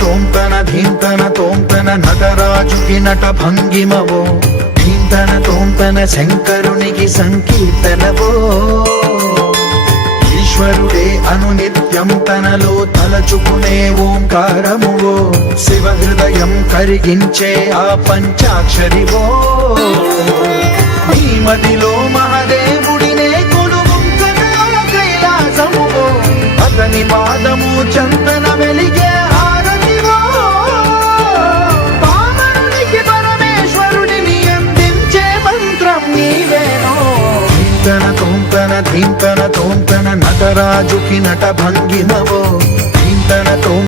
తోంతన ధీంతన తోంతన నటరాజుకి నట భంగిమవో ధీంతన తోంతన శంకరునికి సంకీర్తనవో ఈశ్వరుడే అనునిత్యం తనలో తలచుకునే ఓంకారమువో శివ హృదయం కరిగించే ఆ పంచాక్షరివో ఈ మదిలో మహాదేవుడినే కొలువుంకగా కైలాసమువో అతని పాదము చందన వెలిగే హారతివో పామరునికి పరమేశ్వరుడిని అందించే మంత్రం నీవేనో ధీంతన తోంతన ధీంతన తోంతన నటరాజుకి నట భంగిమవో ధీంతన